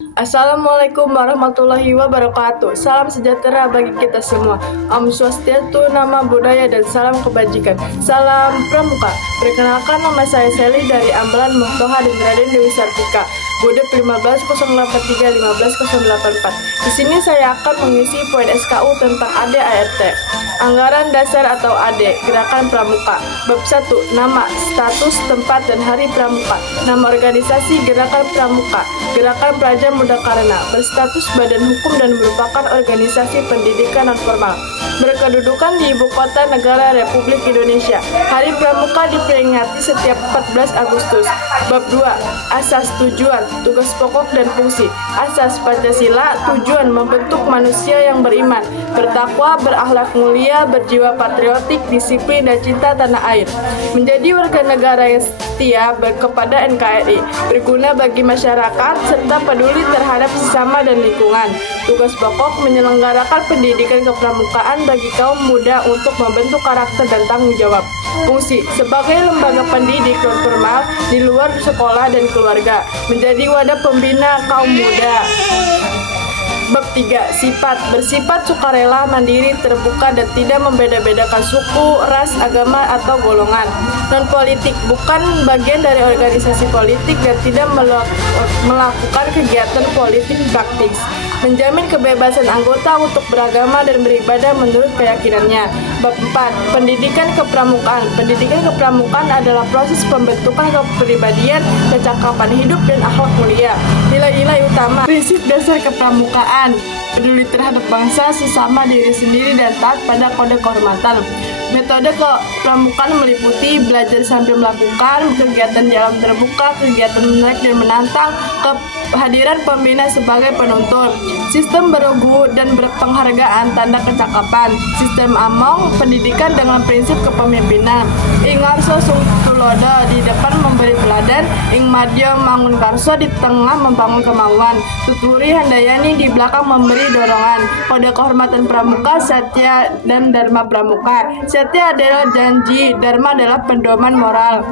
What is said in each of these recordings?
Assalamualaikum warahmatullahi wabarakatuh. Salam sejahtera bagi kita semua. Om Swastiastu, nama budaya dan salam kebajikan. Salam Pramuka. Perkenalkan, nama saya Sally dari Ambalan Muktoha dan Raden Dewi Sartika. Bude 15083 15084. Di sini saya akan mengisi poin SKU tentang AD/ART. Anggaran dasar atau AD, Gerakan Pramuka. Bab 1, nama, status, tempat, dan hari Pramuka. Nama organisasi Gerakan Pramuka. Gerakan Praja Muda Karena, berstatus badan hukum dan merupakan organisasi pendidikan non-formal. Berkedudukan di Ibu Kota Negara Republik Indonesia. Hari Pramuka diperingati setiap 14 Agustus. Bab 2, asas, tujuan, tugas pokok dan fungsi. Asas Pancasila, tujuan membentuk manusia yang beriman, bertakwa, berakhlak mulia, berjiwa patriotik, disiplin, dan cinta tanah air. Menjadi warga negara yang setia kepada NKRI, berguna bagi masyarakat, serta peduli terhadap sesama dan lingkungan. Tugas pokok menyelenggarakan pendidikan kepramukaan bagi kaum muda untuk membentuk karakter dan tanggung jawab. Fungsi sebagai lembaga pendidik non-formal di luar sekolah dan keluarga, menjadi wadah pembina kaum muda. Bab 3, sifat, bersifat sukarela, mandiri, terbuka, dan tidak membeda-bedakan suku, ras, agama, atau golongan. Non-politik, bukan bagian dari organisasi politik dan tidak melakukan kegiatan politik praktis. Menjamin kebebasan anggota untuk beragama dan beribadah menurut keyakinannya. Bab 4, pendidikan kepramukaan. Pendidikan kepramukaan adalah proses pembentukan kepribadian, kecakapan hidup, dan akhlak mulia. Nilai-nilai utama, prinsip dasar kepramukaan, peduli terhadap bangsa, sesama, diri sendiri, dan taat pada kode kehormatan. Metode kepramukaan meliputi belajar sambil melakukan, kegiatan di alam terbuka, kegiatan menarik dan menantang, kehadiran pembina sebagai penuntun, sistem bergu dan berpenghargaan tanda kecakapan, sistem among, pendidikan dengan prinsip kepemimpinan. Ing Ngarso Sung Tulodo di depan memberi teladan, ing madya mangun karso di tengah membangun kemauan, tuturi handayani di belakang memberi dorongan. Kode kehormatan pramuka, satya dan dharma pramuka. Satya adalah janji, dharma adalah pedoman moral.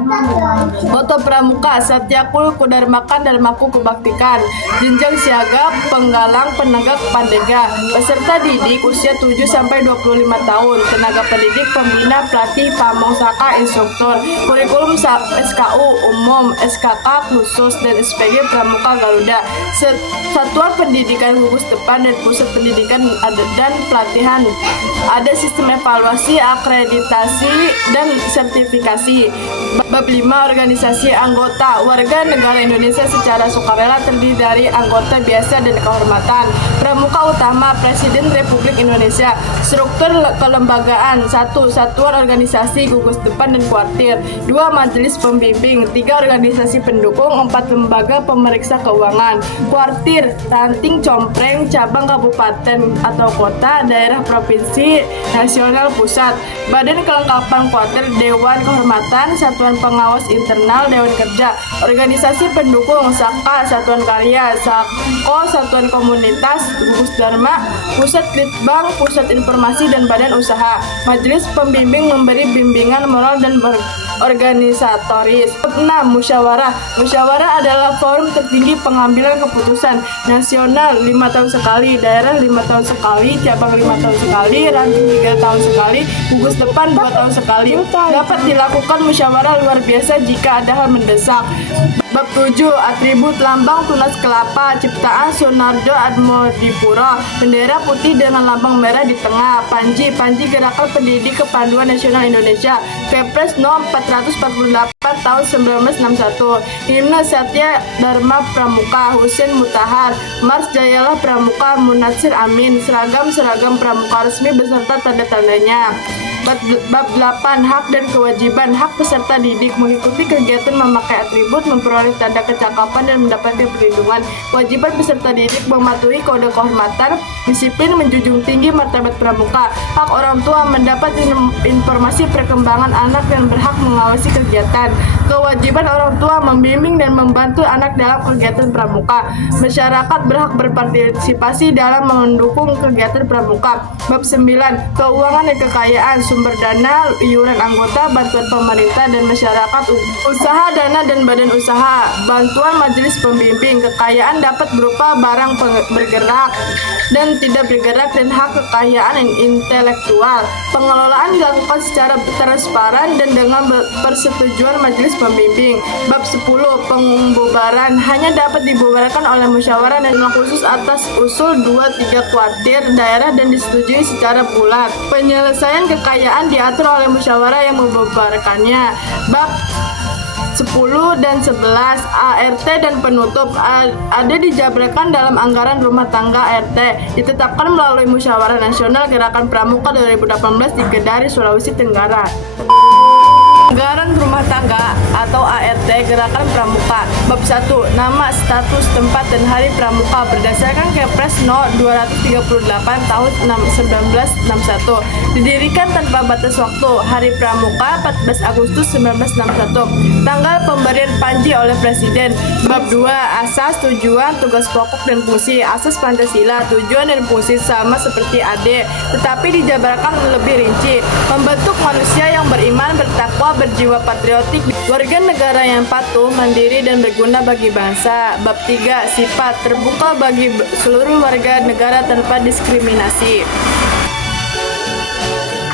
Moto pramuka, satyaku kudarmakan, dharmaku kubaktikan. Jenjang siaga, penggalang, penegak, pandega. Peserta didik usia 7-25 tahun. Tenaga pendidik, pembina, pelatih, pamongsaka, instruktur. Kurikulum SKU umum, SKK khusus, dan SPG Pramuka Garuda. Satuan pendidikan gugus depan dan pusat pendidikan dan pelatihan. Ada sistem evaluasi, akreditasi, dan sertifikasi. Bab 5, organisasi anggota. Warga negara Indonesia secara sukarela terdiri dari anggota biasa dan kehormatan. Pramuka utama, Presiden Republik Indonesia. Struktur kelembagaan: 1. Satuan organisasi gugus depan dan kuartir. 2. Majelis pembimbing. 3. Organisasi pendukung. 4. Lembaga pemeriksa keuangan. Kuartir, ranting, compreng, cabang kabupaten atau kota, daerah, provinsi, nasional, pusat. Badan kelengkapan kuartir: Dewan Kehormatan, Satuan Pengawas Internal, Dewan Kerja. Organisasi pendukung: SAKA, Satuan Karya, SAKO, Satuan Komunitas, Gugus Dharma, Pusat Litbang, Pusat Informasi, dan Badan Usaha. Majelis pembimbing memberi bimbingan moral dan organisatoris. 6. Musyawarah. Musyawarah adalah forum tertinggi pengambilan keputusan nasional 5 tahun sekali, daerah 5 tahun sekali, cabang 5 tahun sekali, ranting 3 tahun sekali, gugus depan 2 tahun sekali. Dapat dilakukan musyawarah luar biasa jika ada hal mendesak. Bab 7, atribut lambang tunas kelapa, ciptaan Sunarjo Atmodipuro, bendera putih dengan lambang merah di tengah, panji, panji Gerakan Pendidik Kepanduan Nasional Indonesia, Kepres No. 448 tahun 1961, himne Satya Dharma Pramuka, Husein Mutahar, Mars Jayalah Pramuka, Munatsir Amin, seragam pramuka resmi beserta tanda-tandanya. Bab 8, hak dan kewajiban. Hak peserta didik mengikuti kegiatan, memakai atribut, memperoleh tanda kecakapan, dan mendapatkan perlindungan. Kewajiban peserta didik mematuhi kode kehormatan, disiplin, menjunjung tinggi martabat pramuka. Hak orang tua mendapat informasi perkembangan anak dan berhak mengawasi kegiatan. Kewajiban orang tua membimbing dan membantu anak dalam kegiatan pramuka. Masyarakat berhak berpartisipasi dalam mendukung kegiatan pramuka. Bab 9, keuangan dan kekayaan. sumber dana, iuran anggota, bantuan pemerintah dan masyarakat, usaha dana dan badan usaha, bantuan majelis pembimbing. Kekayaan dapat berupa barang bergerak dan tidak bergerak dan hak kekayaan intelektual. Pengelolaan dilakukan secara transparan dan dengan persetujuan majelis pembimbing. Bab 10. Pembubaran hanya dapat dibubarkan oleh musyawarah nasional khusus atas usul 2-3 kuartir daerah dan disetujui secara bulat. Penyelesaian kekayaan diatur oleh musyawarah yang membubarkannya. Bab 10 dan 11. ART dan penutup ada dijabarkan dalam anggaran rumah tangga. ART ditetapkan melalui Musyawarah Nasional Gerakan Pramuka 2018 di Kedari, Sulawesi Tenggara. Anggaran rumah tangga atau ART Gerakan Pramuka. Bab 1. Nama, status, tempat, dan hari pramuka berdasarkan Kepres No. 238 tahun 1961. Didirikan tanpa batas waktu. Hari pramuka 14 Agustus 1961. Tanggal pemberian panji oleh Presiden. Bab 2. Asas, tujuan, tugas pokok, dan fungsi. Asas Pancasila, tujuan dan fungsi sama seperti AD, tetapi dijabarkan lebih rinci. Membentuk manusia yang beriman, bertakwa, berjiwa patriotik, warga negara yang patuh, mandiri, dan berguna bagi bangsa. Bab 3. Sifat, terbuka bagi seluruh warga negara tanpa diskriminasi.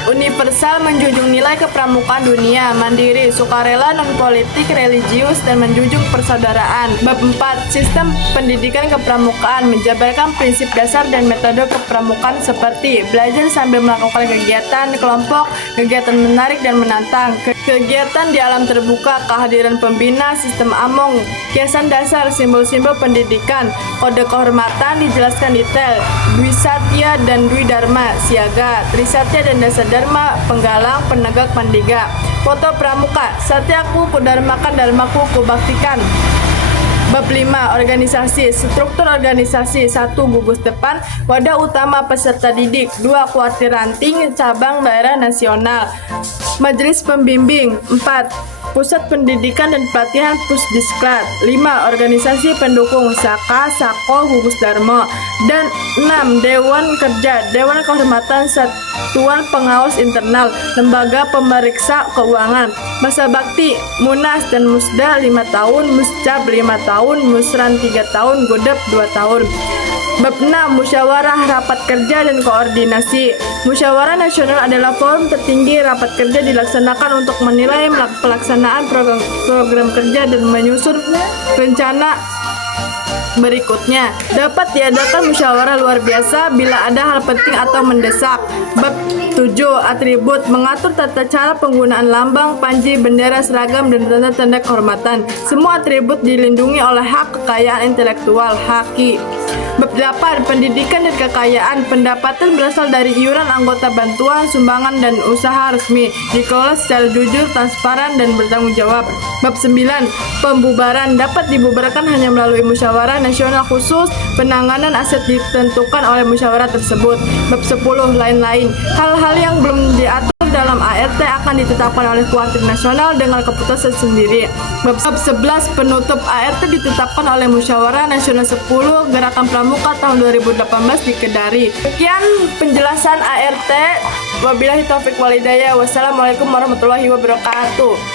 Universal, menjunjung nilai kepramukaan dunia, mandiri, sukarela, non-politik, religius, dan menjunjung persaudaraan. Bab 4. Sistem pendidikan kepramukaan menjabarkan prinsip dasar dan metode kepramukaan seperti belajar sambil melakukan kegiatan kelompok, kegiatan menarik dan menantang, kegiatan di alam terbuka, kehadiran pembina, sistem among, kiasan dasar, simbol-simbol pendidikan, kode kehormatan dijelaskan detail, Dwi Satya dan Dwi Dharma, siaga, Trisatya dan Dasa Dharma, penggalang, penegak, pandiga. Foto pramuka, satyaku kudarmakan, dharmaku kubaktikan. Bab 5. Organisasi, struktur organisasi. 1. Gugus depan, wadah utama peserta didik. 2. Kuartir ranting, cabang, daerah, nasional. Majelis pembimbing. 4. Pusat Pendidikan dan Pelatihan Pusdiklat. 5. Organisasi pendukung Saka, Sako, Gugus Darmo. Dan 6. Dewan Kerja, Dewan Kehormatan Satuan Pengawas Internal, Lembaga Pemeriksa Keuangan. Masa bakti, Munas dan Musda 5 tahun, Muscab 5 tahun, Musran 3 tahun, Godep 2 tahun. Bab 6. Musyawarah, rapat kerja dan koordinasi. Musyawarah Nasional adalah forum tertinggi. Rapat kerja dilaksanakan untuk menilai pelaksanaan program kerja dan menyusun rencana berikutnya. Dapat diadakan musyawarah luar biasa bila ada hal penting atau mendesak. Bab 7. Atribut, mengatur tata cara penggunaan lambang, panji, bendera, seragam, dan tanda-tanda kehormatan. Semua atribut dilindungi oleh hak kekayaan intelektual, haki. Bab 8. Pendidikan dan kekayaan. Pendapatan berasal dari iuran anggota, bantuan, sumbangan, dan usaha resmi. Dikelola secara jujur, transparan, dan bertanggung jawab. Bab 9. Pembubaran dapat dibubarkan hanya melalui musyawarah nasional khusus. Penanganan aset ditentukan oleh musyawarah tersebut. Bab 10. Lain-lain. Hal-hal yang belum diatur dalam ART akan ditetapkan oleh Kuartir Nasional dengan keputusan sendiri. Bab 11. Penutup ART ditetapkan oleh Musyawarah Nasional 10 Gerakan Pramuka tahun 2018 di Kedari. Sekian penjelasan ART. Wabillahi taufiq walhidayah. Wassalamualaikum warahmatullahi wabarakatuh.